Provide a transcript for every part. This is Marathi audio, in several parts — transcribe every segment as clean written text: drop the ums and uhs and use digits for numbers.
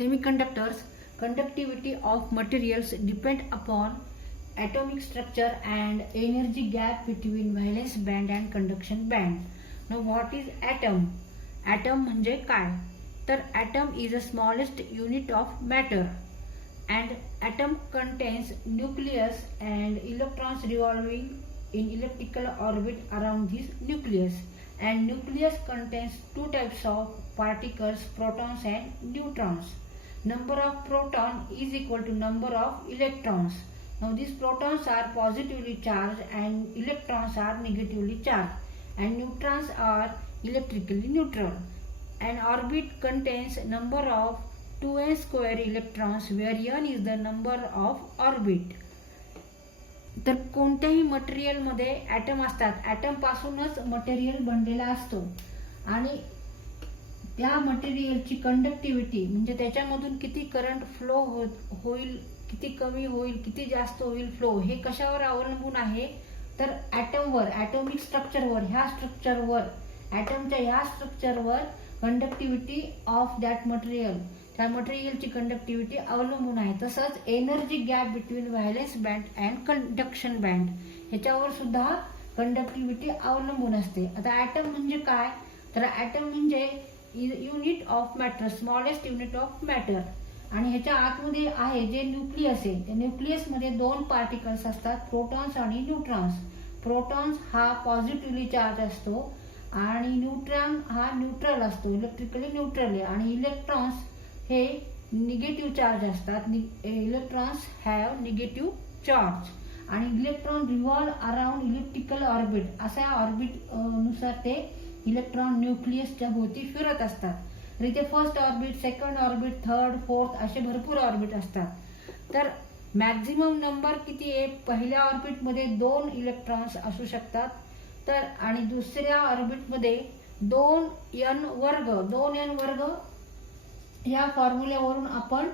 Semiconductors conductivity of materials depend upon atomic structure and energy gap between valence band and conduction band. Now what is atom? Atom म्हणजे काय? तर atom is the smallest unit of matter and atom contains nucleus and electrons revolving in elliptical orbit around this nucleus, and nucleus contains two types of particles, protons and neutrons. Number of proton is equal to number of electrons. Now these protons are positively charged and electrons are negatively charged, and neutrons are electrically neutral. An orbit contains number of 2n square electrons where n is the number of orbit. तर कोणत्याही मटेरियल मध्ये ॲटम असतात. ॲटम पासूनच मटेरियल बनलेला असतो आणि त्या मटेरियलची कंडक्टिव्हिटी म्हणजे त्याच्यामधून किती करंट फ्लो होईल, किती कमी होईल, किती जास्त होईल फ्लो, हे कशावर अवलंबून आहे? तर ॲटमवर, ॲटॉमिक स्ट्रक्चरवर, ह्या स्ट्रक्चरवर, ॲटमच्या ह्या स्ट्रक्चरवर कंडक्टिव्हिटी ऑफ दॅट मटेरियल, त्या मटेरियलची कंडक्टिव्हिटी अवलंबून आहे. तसंच energy gap between violence band and conduction band ह्याच्यावर सुद्धा कंडक्टिव्हिटी अवलंबून असते. आता ॲटम म्हणजे काय? तर ॲटम म्हणजे unit of matter, smallest unit of matter, आणि ह्याच्या आतमध्ये आहे जे न्यूक्लियस आहे, त्या न्यूक्लियसमध्ये दोन पार्टिकल्स असतात, प्रोटॉन्स आणि न्यूट्रॉन्स. प्रोटॉन्स हा पॉझिटिव्हली चार्ज असतो आणि न्यूट्रॉन हा न्यूट्रल असतो, इलेक्ट्रिकली न्यूट्रल आहे, आणि इलेक्ट्रॉन्स हे निगेटिव्ह चार्ज असतात. इलेक्ट्रॉन्स हॅव निगेटिव्ह चार्ज आणि electron revolve around elliptical orbit, अशा ऑर्बिट नुसार ते इलेक्ट्रॉन न्यूक्लियसच्या भोवती फिरत असतात. तर इथे first orbit, second orbit, third, fourth असे भरपूर ऑर्बिट असतात. तर मॅक्झिमम नंबर किती आहे? पहिल्या ऑर्बिटमध्ये 2 इलेक्ट्रॉन्स असू शकतात, तर आणि दुसऱ्या ऑर्बिटमध्ये 2n वर्ग या फॉर्म्युल्यावरून आपण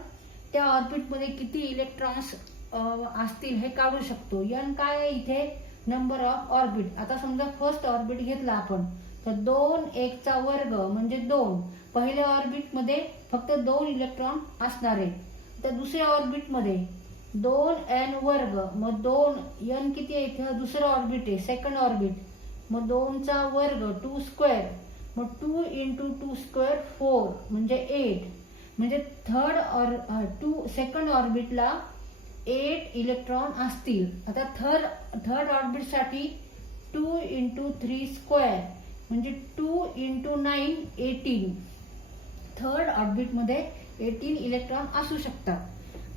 त्या ऑर्बिटमध्ये किती इलेक्ट्रॉन्स असतील हे काढू शकतो. n काय आहे इथे? Number of orbit. आता समजा फर्स्ट ऑर्बिट घेतला आपण, तर 2 चा वर्ग म्हणजे 2. पहिल्या ऑर्बिटमध्ये फक्त 2 इलेक्ट्रॉन असणार आहे. तर दुसऱ्या ऑर्बिटमध्ये 2n वर्ग, मग 2n किती आहे इथं? दुसरं ऑर्बिट आहे, सेकंड ऑर्बिट, मग 2 चा वर्ग 2 स्क्वेअर, मग 2 × 2 स्क्वेअर 4 म्हणजे 8, म्हणजे सेकंड ऑर्बिटला 8 इलेक्ट्रॉन असतील. आता थर्ड ऑर्बिटसाठी 2 × 3 स्क्वेअर म्हणजे 2 × 9 18. थर्ड ऑर्बिटमध्ये 18 इलेक्ट्रॉन असू शकतात.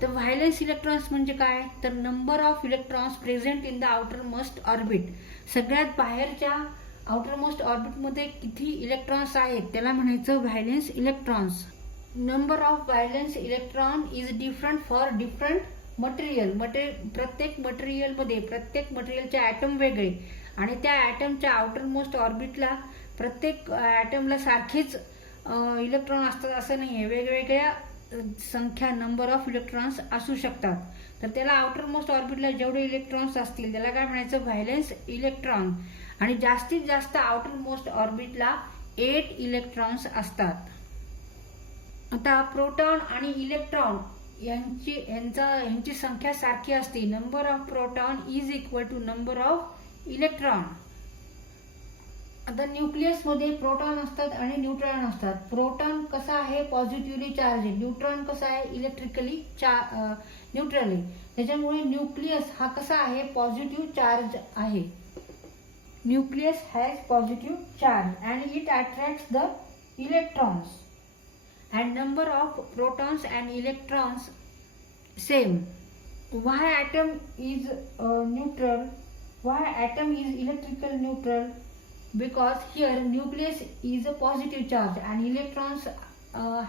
तर व्हायलेन्स इलेक्ट्रॉन्स म्हणजे काय? तर number of electrons present in the outer most orbit. सगळ्यात बाहेरच्या आउटर मोस्ट ऑर्बिटमध्ये किती इलेक्ट्रॉन्स आहेत त्याला म्हणायचं violence electrons. Number of violence electron is different for different material. प्रत्येक मटेरियलमध्ये प्रत्येक मटेरियलचे ॲटम वेगळे आणि त्या ॲटमच्या आउटर मोस्ट ऑर्बिटला प्रत्येक ॲटमला सारखेच इलेक्ट्रॉन असतात असं नाही आहे. वेगवेगळ्या संख्या नंबर ऑफ इलेक्ट्रॉन्स असू शकतात. तर त्याला आउटर मोस्ट ऑर्बिटला जेवढे इलेक्ट्रॉन्स असतील त्याला काय म्हणायचं? Violence electron. आणि जास्तीत जास्त आउटर मोस्ट ऑर्बिटला 8 इलेक्ट्रॉन्स असतात. आता प्रोटॉन आणि इलेक्ट्रॉन यांची संख्या सारखी असते. Number of proton is equal to number of electron. आता न्यूक्लियस मध्ये प्रोटॉन असतात आणि न्यूट्रॉन असतात. प्रोटॉन कसा आहे? पॉझिटिव्हली चार्ज आहे. न्यूट्रॉन कसा आहे? इलेक्ट्रिकली न्यूट्रल आहे. त्याच्यामुळे न्यूक्लियस हा कसा आहे? पॉझिटिव्ह चार्ज आहे. Nucleus has positive charge and it attracts the electrons and number of protons and electrons same. Why atom is neutral? Why atom is electrical neutral? Because here nucleus is a positive charge and electrons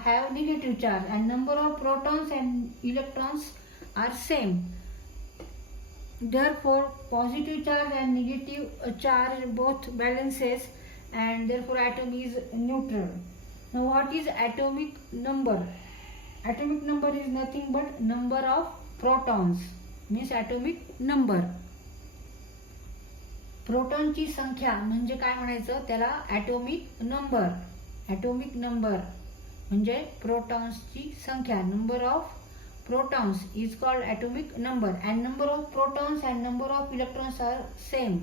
have negative charge, and number of protons and electrons are same. Therefore positive charge and negative charge both balances, and therefore atom is neutral. Now what is atomic number? Atomic number is nothing but number of protons, means atomic number. प्रोटॉनची संख्या म्हणजे काय म्हणायचं? त्याला ॲटोमिक नंबर. ॲटोमिक नंबर म्हणजे प्रोटॉन्सची संख्या. Number of protons is called atomic number and number of protons and number of electrons are same.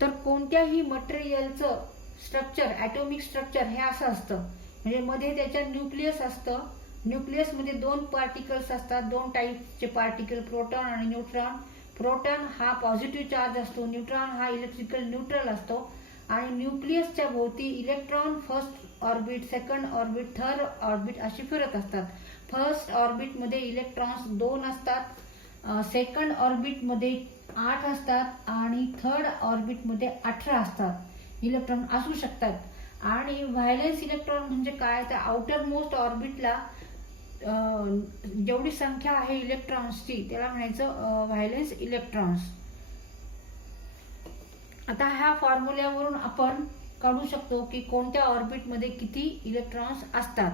तर कोणत्याही मटेरियलचं स्ट्रक्चर, ॲटॉमिक स्ट्रक्चर हे असं असतं, म्हणजे मध्ये त्याच्यात न्यूक्लियस असतं. न्यूक्लियसमध्ये दोन पार्टिकल्स असतात, दोन टाईपचे पार्टिकल, प्रोटॉन आणि न्यूट्रॉन. प्रोटॉन हा पॉझिटिव्ह चार्ज असतो, न्यूट्रॉन हा इलेक्ट्रिकल न्यूट्रल असतो. आणि न्यूक्लियसच्या भोवती electron first orbit, second orbit, third orbit अशी फिरत असतात. फर्स्ट ऑर्बिटमध्ये इलेक्ट्रॉन्स 2 असतात, सेकंड ऑर्बिटमध्ये 8 असतात आणि थर्ड ऑर्बिटमध्ये 18 असतात इलेक्ट्रॉन असू शकतात. आणि व्हायलेन्स इलेक्ट्रॉन म्हणजे काय, तर आउटर मोस्ट ऑर्बिटला जेवढी संख्या आहे इलेक्ट्रॉन्सची त्याला म्हणायचं व्हायलेन्स इलेक्ट्रॉन्स. आता ह्या फॉर्म्युल्यावरून आपण काढू शकतो की कोणत्या ऑर्बिटमध्ये किती इलेक्ट्रॉन्स असतात.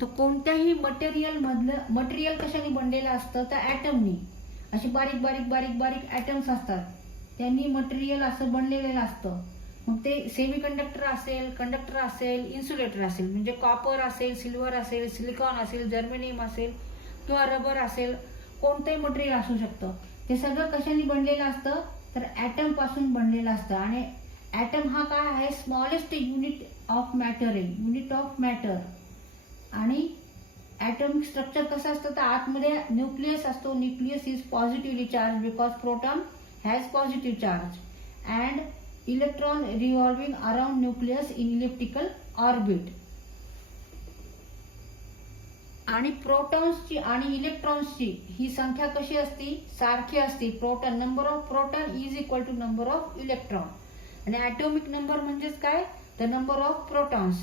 तर कोणत्याही मटेरियल कशाने बनलेलं असतं, तर ॲटमनी. असे बारीक बारीक बारीक बारीक ॲटम्स असतात, त्यांनी मटेरियल असं बनलेलं असतं. मग ते सेमी कंडक्टर असेल, कंडक्टर असेल, इन्सुलेटर असेल, म्हणजे कॉपर असेल, सिल्वर असेल, सिलिकॉन असेल, जर्मेनियम असेल किंवा रबर असेल, कोणतंही मटेरियल असू शकतं. ते सगळं कशाने बनलेलं असतं, तर ॲटम पासून बनलेलं असतं. आणि ॲटम हा काय आहे, स्मॉलेस्ट युनिट ऑफ मॅटर आहे, युनिट ऑफ मॅटर. आणि ॲटॉमिक स्ट्रक्चर कसं असतं, तर आतमध्ये न्यूक्लियस असतो. Nucleus is positively charge because proton has positive charge and electron revolving around nucleus in electrical orbit. आणि प्रोटॉन्सची आणि इलेक्ट्रॉन्सची ही संख्या कशी असती, सारखी असती. Proton, number of proton is equal to number of electron. आणि ॲटॉमिक नंबर म्हणजेच काय, तर नंबर ऑफ प्रोटॉन्स.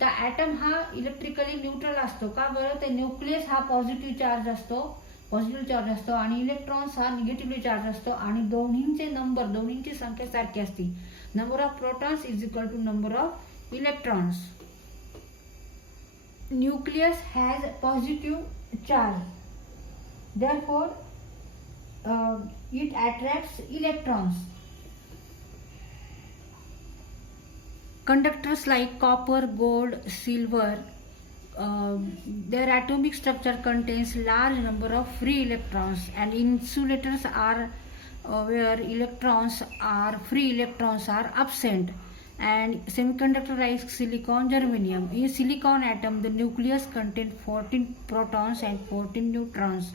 तर ॲटम हा इलेक्ट्रिकली न्यूट्रल असतो. का बरं, तर न्यूक्लियस हा पॉझिटिव्ह चार्ज असतो आणि इलेक्ट्रॉन्स हा निगेटिव्हली चार्ज असतो. आणि दोन्हींची संख्या सारखी असते. Number of protons is equal to number of electrons. Nucleus has positive charge, therefore it attracts electrons. Conductors like copper, gold, silver, their atomic structure contains large number of free electrons, and insulators are where free electrons are absent. And semiconductor like silicon, germanium. In silicon atom, the nucleus contains 14 protons and 14 neutrons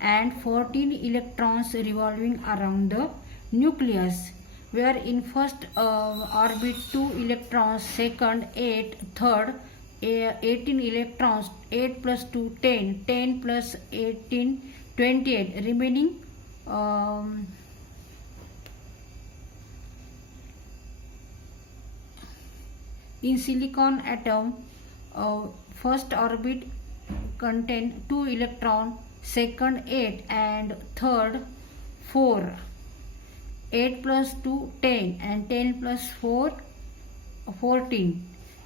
and 14 electrons revolving around the nucleus, where in first orbit 2 electrons, second 8, third 18 electrons, 8 plus 2 10, 10 plus 18 28, remaining in silicon atom, first orbit contain 2 electron, second 8 and third 4. 8 plus 2 10 and 10 plus 4 14.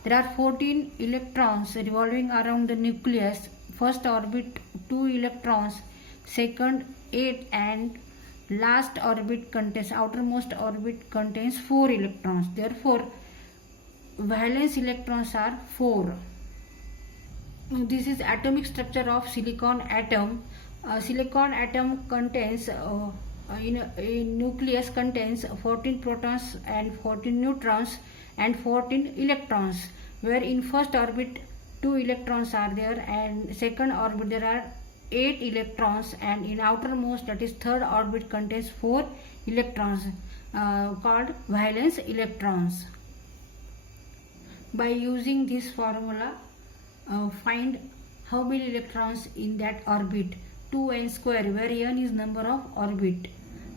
There are 14 electrons revolving around the nucleus. First orbit 2 electrons, second 8 and last orbit contains, outermost orbit contains 4 electrons. Therefore valence electrons are 4. This is atomic structure of silicon atom. Silicon atom contains in nucleus contains 14 protons and 14 neutrons and 14 electrons, where in first orbit 2 electrons are there and second orbit there are 8 electrons, and in outermost, that is third orbit, contains 4 electrons called valence electrons. By using this formula, find how many electrons in that orbit. 2n square, where n is number of orbit,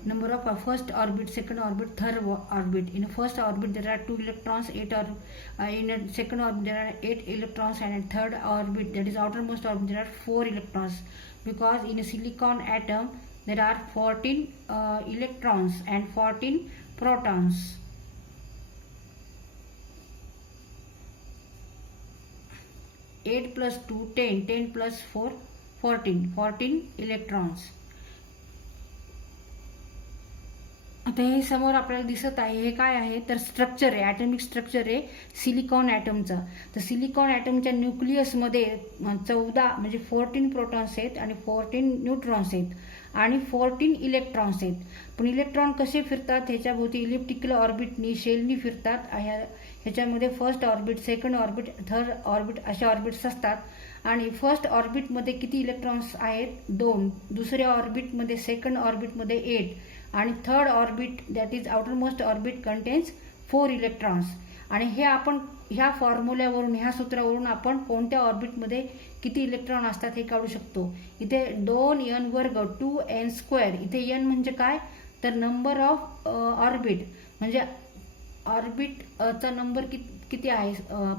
number of first orbit, second orbit, third orbit. In first orbit there are 2 electrons, in a second orbit there are 8 electrons, and in third orbit, that is outermost orbit, there are 4 electrons, because in a silicon atom there are 14 electrons and 14 protons. 8 plus 2 10, 10 plus 4 14 electrons. आता हे समोर आपल्याला दिसत आहे, हे काय आहे तर स्ट्रक्चर आहे, ॲटॉमिक स्ट्रक्चर आहे सिलिकॉन ॲटमचं. तर सिलिकॉन ॲटमच्या न्यूक्लियसमध्ये 14 म्हणजे 14 प्रोटॉन्स आहेत आणि 14 न्यूट्रॉन्स आहेत आणि 14 इलेक्ट्रॉन्स आहेत. पण इलेक्ट्रॉन कसे फिरतात, ह्याच्याभोवती इलिप्टिकल ऑर्बिटनी शेलनी फिरतात. ह्याच्यामध्ये first orbit, second orbit, third orbit अशा ऑर्बिट्स असतात. आणि फर्स्ट ऑर्बिटमध्ये किती इलेक्ट्रॉन्स आहेत 2, दुसऱ्या ऑर्बिटमध्ये सेकंड ऑर्बिटमध्ये 8 आणि third orbit that is outer most orbit contains 4 electrons. आणि हे आपण ह्या फॉर्म्युल्यावरून, ह्या सूत्रावरून आपण कोणत्या ऑर्बिटमध्ये किती इलेक्ट्रॉन असतात हे काढू शकतो. इथे 2n वर्ग 2n², इथे n म्हणजे काय तर नंबर ऑफ ऑर्बिट, म्हणजे ऑर्बिटचा नंबर किती आहे,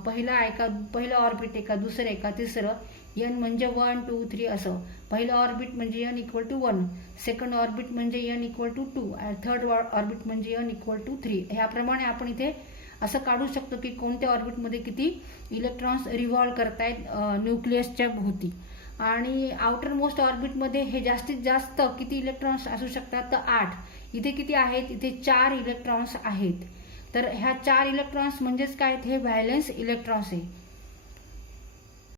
पहिला आहे का, पहिलं ऑर्बिट आहे का, दुसरं आहे का, तिसरं. n म्हणजे 1 2 3 असं. पहिलं ऑर्बिट म्हणजे n = 1, सेकंड ऑर्बिट म्हणजे n = 2 आणि थर्ड ऑर्बिट म्हणजे n = 3. ह्याप्रमाणे आपण इथे असं काढू शकतो की कोणत्या ऑर्बिटमध्ये किती इलेक्ट्रॉन्स रिव्हॉल्व करतायत न्यूक्लियसच्या भोवती. आणि आउटर मोस्ट ऑर्बिटमध्ये हे जास्तीत जास्त किती इलेक्ट्रॉन्स असू शकतात तर 8. इथे किती आहेत, इथे 4 इलेक्ट्रॉन्स आहेत. तर ह्या 4 इलेक्ट्रॉन्स म्हणजेच काय, हे व्हॅलेन्स इलेक्ट्रॉन्स आहे.